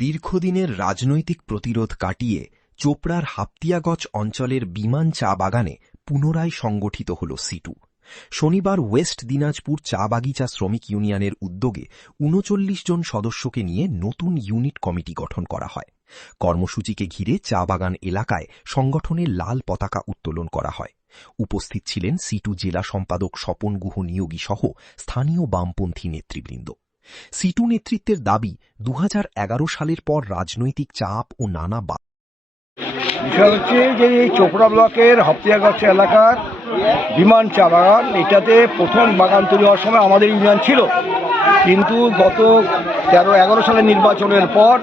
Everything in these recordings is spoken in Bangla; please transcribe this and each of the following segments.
দীর্ঘদিনের রাজনৈতিক প্রতিরোধ কাটিয়ে চোপড়ার হাপ্তিয়াগছ অঞ্চলের বিমান চা বাগানে পুনরায় সংগঠিত হল সিটু। শনিবার ওয়েস্ট দিনাজপুর চা বাগিচা শ্রমিক ইউনিয়নের উদ্যোগে ৩৯ জন সদস্যকে নিয়ে নতুন ইউনিট কমিটি গঠন করা হয়। কর্মসূচিকে ঘিরে চা বাগান এলাকায় সংগঠনের লাল পতাকা উত্তোলন করা হয়। উপস্থিত ছিলেন সিটু জেলা সম্পাদক স্বপন গুহ নিয়োগী সহ স্থানীয় বামপন্থী নেতৃবৃন্দ। সিটু নেতৃত্বের দাবি, ২০১১ সালের পর রাজনৈতিক চাপ ও নানা বিষয় হচ্ছে যে এই চোপড়া ব্লকের হাপ্তিয়াগছ এলাকার বিমান চা বাগান, এটাতে প্রথম বাগান তৈরি হওয়ার সময় আমাদের ইউনিয়ন ছিল, কিন্তু গত ১৩-১১ সালের নির্বাচনের পর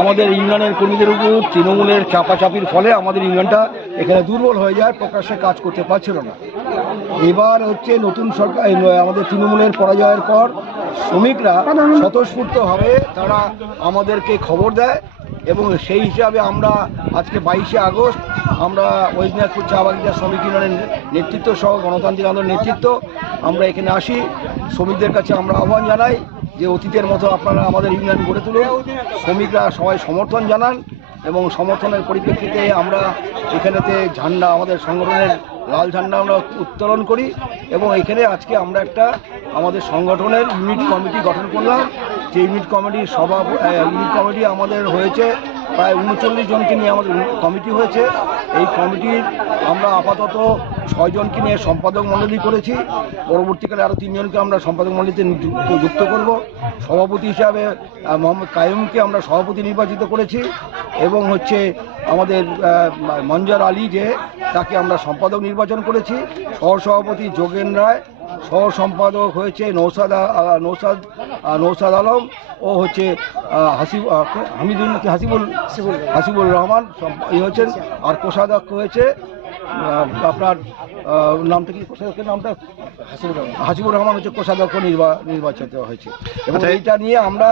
আমাদের ইউনিয়নের কর্মীদের উপর তৃণমূলের চাপাচাপির ফলে আমাদের ইউনিয়নটা এখানে দুর্বল হয়ে যায়, প্রকাশ্যে কাজ করতে পারছিল না। এবার হচ্ছে নতুন সরকার, আমাদের তৃণমূলের পরাজয়ের পর শ্রমিকরা স্বতঃস্ফূর্তভাবে তারা আমাদেরকে খবর দেয় এবং সেই হিসাবে আমরা আজকে ২২শে আগস্ট আমরা ওয়েস্ট দিনাজপুর চা বাগিচা শ্রমিক ইউনিয়নের নেতৃত্ব সহ গণতান্ত্রিক আন্দোলনের নেতৃত্ব আমরা এখানে আসি। শ্রমিকদের কাছে আমরা আহ্বান জানাই যে অতীতের মতো আপনারা আমাদের ইউনিয়ন গড়ে তুলুন। শ্রমিকরা সবাই সমর্থন জানান এবং সমর্থনের পরিপ্রেক্ষিতে আমরা এখানেতে ঝান্ডা, আমাদের সংগঠনের লাল ঝান্ডা আমরা উত্তোলন করি এবং এখানে আজকে আমরা একটা আমাদের সংগঠনের ইউনিট কমিটি গঠন করলাম। যে ইউনিট কমিটি আমাদের হয়েছে প্রায় ৩৯ জনকে নিয়ে আমাদের কমিটি হয়েছে। এই কমিটির আমরা আপাতত ৬ জনকে নিয়ে সম্পাদক মণ্ডলী করেছি, পরবর্তীকালে আরও ৩ জনকে আমরা সম্পাদক মণ্ডলীতে যুক্ত করব। সভাপতি হিসাবে মোহাম্মদ কাইয়ুমকে আমরা সভাপতি নির্বাচিত করেছি এবং হচ্ছে আমাদের মঞ্জার আলী যে তাকে আমরা সম্পাদক নির্বাচন করেছি। সহসভাপতি যোগেন রায়, সহ সম্পাদক হয়েছে নৌসাদ আলম ও হচ্ছে হাসিবুল রহমান হয়েছেন, আর কোষাধ্যক্ষ হয়েছে আপনার নামটা কি, কোষাধ্যক্ষের নামটা হাসিবুর রহমান হচ্ছে কোষাধ্যক্ষ নির্বাচিত হয়েছে। এবং এইটা নিয়ে আমরা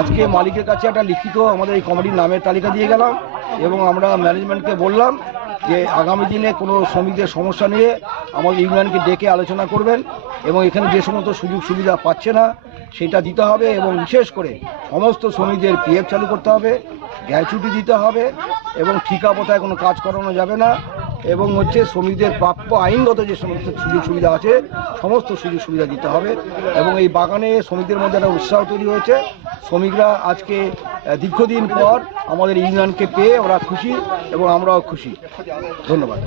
আজকে মালিকের কাছে একটা লিখিত আমাদের এই কমিটির নামের তালিকা দিয়ে গেলাম এবং আমরা ম্যানেজমেন্টকে বললাম যে আগামী দিনে কোনো শ্রমিকদের সমস্যা নিয়ে আমাদের ইউনিয়নকে ডেকে আলোচনা করবেন এবং এখানে যে সমস্ত সুযোগ সুবিধা পাচ্ছে না সেটা দিতে হবে এবং বিশেষ করে সমস্ত শ্রমিকদের পিএফ চালু করতে হবে, গ্র্যাচুইটি দিতে হবে এবং ঠিকাপথায় কোনো কাজ করানো যাবে না এবং হচ্ছে শ্রমিকদের প্রাপ্য আইনগত যে সমস্ত সুযোগ সুবিধা আছে সমস্ত সুযোগ সুবিধা দিতে হবে। এবং এই বাগানে শ্রমিকদের মধ্যে একটা উৎসাহ তৈরি হয়েছে। শ্রমিকরা আজকে দীর্ঘদিন পর আমাদের ইউনিয়নকে পেয়ে ওরা খুশি এবং আমরাও খুশি। ধন্যবাদ।